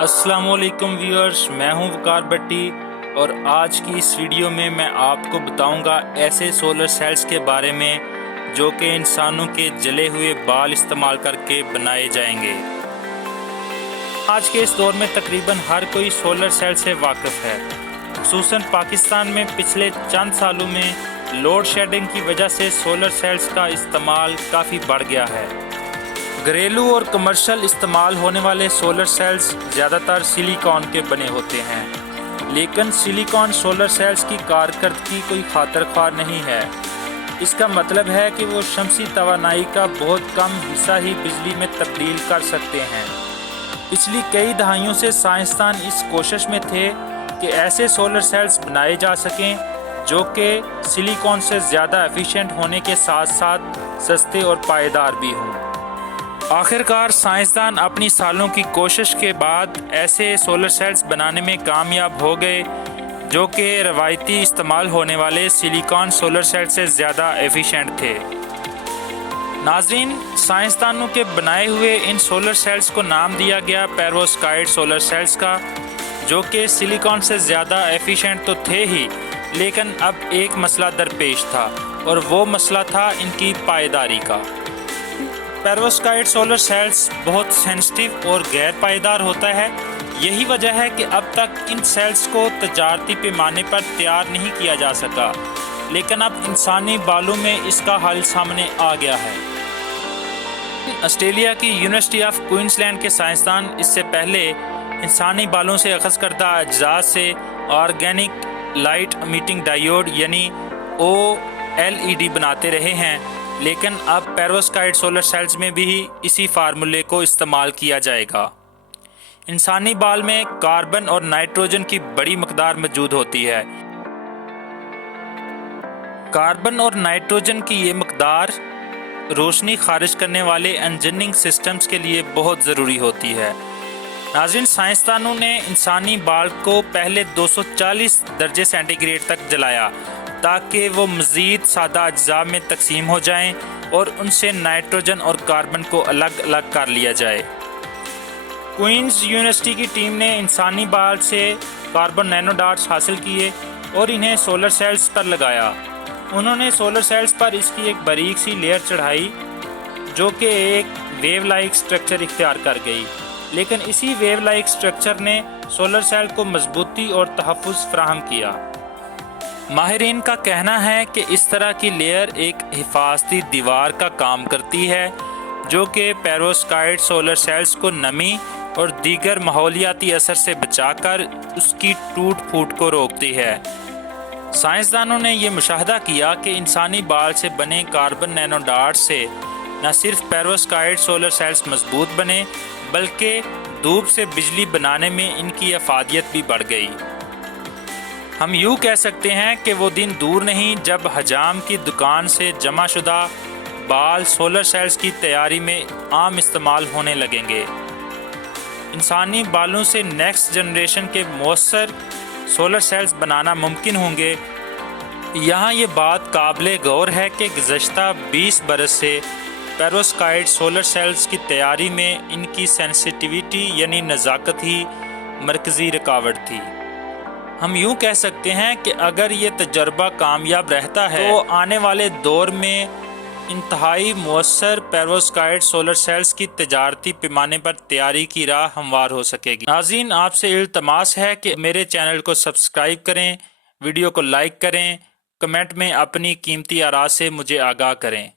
अस्सलाम वालेकुम व्यूअर्स, मैं हूं वकार भट्टी और आज की इस वीडियो में मैं आपको बताऊंगा ऐसे सोलर सेल्स के बारे में जो कि इंसानों के जले हुए बाल इस्तेमाल करके बनाए जाएंगे। आज के इस दौर में तकरीबन हर कोई सोलर सेल से वाकिफ़ है। ख़ुसूसन पाकिस्तान में पिछले चंद सालों में लोड शेडिंग की वजह से सोलर सेल्स का इस्तेमाल काफ़ी बढ़ गया है। घरेलू और कमर्शियल इस्तेमाल होने वाले सोलर सेल्स ज़्यादातर सिलिकॉन के बने होते हैं, लेकिन सिलिकॉन सोलर सेल्स की कारकर्दगी कोई खातिर ख्वाह नहीं है। इसका मतलब है कि वो शमसी तवानाई का बहुत कम हिस्सा ही बिजली में तब्दील कर सकते हैं। पिछली कई दहाइयों से साइंसदान इस कोशिश में थे कि ऐसे सोलर सेल्स बनाए जा सकें जो कि सिलिकॉन से ज़्यादा एफिशिएंट होने के साथ साथ सस्ते और पायदार भी हों। आखिरकार साइंसदान अपनी सालों की कोशिश के बाद ऐसे सोलर सेल्स बनाने में कामयाब हो गए जो कि रवायती इस्तेमाल होने वाले सिलिकॉन सोलर सेल से ज़्यादा एफिशिएंट थे। नाज़रीन, साइंसदानों के बनाए हुए इन सोलर सेल्स को नाम दिया गया पेरोवस्काइट सोलर सेल्स का, जो कि सिलिकॉन से ज़्यादा एफिशिएंट तो थे ही, लेकिन अब एक मसला दरपेश था और वो मसला था इनकी पायदारी का। पेरोवस्काइट सोलर सेल्स बहुत सेंसिटिव और गैर पायदार होता है। यही वजह है कि अब तक इन सेल्स को तजारती पैमाने पर तैयार नहीं किया जा सका, लेकिन अब इंसानी बालों में इसका हल सामने आ गया है। ऑस्ट्रेलिया की यूनिवर्सिटी ऑफ क्वींसलैंड के साइंसदान इससे पहले इंसानी बालों से अखज़ करदा अज्जा से ऑर्गेनिक लाइट एमिटिंग डायोड यानी OLED बनाते रहे हैं, लेकिन अब पेरोवस्काइट सोलर सेल्स में भी इसी फार्मूले को इस्तेमाल किया जाएगा। इंसानी बाल में कार्बन और नाइट्रोजन की बड़ी मकदार मौजूद होती है। कार्बन और नाइट्रोजन की ये मकदार रोशनी खारिज करने वाले इंजीनियरिंग सिस्टम्स के लिए बहुत ज़रूरी होती है। नाज़रीन, साइंसदानों ने इंसानी बाल को पहले 240 दर्जे सेंटीग्रेड तक जलाया ताकि वो मज़ीद सादा अज्जा में तकसीम हो जाएं और उनसे नाइट्रोजन और कार्बन को अलग अलग कर लिया जाए। क्वींस यूनिवर्सिटी की टीम ने इंसानी बाल से कार्बन नैनो डॉट्स हासिल किए और इन्हें सोलर सेल्स पर लगाया। उन्होंने सोलर सेल्स पर इसकी एक बारीक सी लेयर चढ़ाई जो कि एक वेव लाइक स्ट्रक्चर इख्तियार कर गई, लेकिन इसी वेव लाइक स्ट्रक्चर ने सोलर सेल को मजबूती और तहफ़्फ़ुज़ फराहम किया। माहिरीन का कहना है कि इस तरह की लेयर एक हिफाजती दीवार का काम करती है जो कि पेरोवस्काइट सोलर सेल्स को नमी और दीगर माहौलियाती असर से बचाकर उसकी टूट फूट को रोकती है। साइंसदानों ने यह मुशाहदा किया कि इंसानी बाल से बने कार्बन नैनो डॉट से न सिर्फ पेरोवस्काइट सोलर सेल्स मजबूत बने बल्कि धूप से बिजली बनाने में इनकी अफादियत भी बढ़ गई। हम यूँ कह सकते हैं कि वो दिन दूर नहीं जब हजाम की दुकान से जमा शुदा बाल सोलर सेल्स की तैयारी में आम इस्तेमाल होने लगेंगे। इंसानी बालों से नेक्स्ट जनरेशन के मौसर सोलर सेल्स बनाना मुमकिन होंगे। यहाँ ये बात काबिल गौर है कि गुज़श्ता 20 बरस से पेरोवस्काइट सोलर सेल्स की तैयारी में इनकी सेंसिटिविटी यानी नज़ाकत ही मरकज़ी रुकावट थी। हम यूँ कह सकते हैं कि अगर ये तजर्बा कामयाब रहता है तो आने वाले दौर में इंतहाई मौसर पेरोवस्काइट सोलर सेल्स की तजारती पैमाने पर तैयारी की राह हमवार हो सकेगी। नाज़रीन, आपसे इल्तमास है कि मेरे चैनल को सब्सक्राइब करें, वीडियो को लाइक करें, कमेंट में अपनी कीमती आरा से मुझे आगाह करें।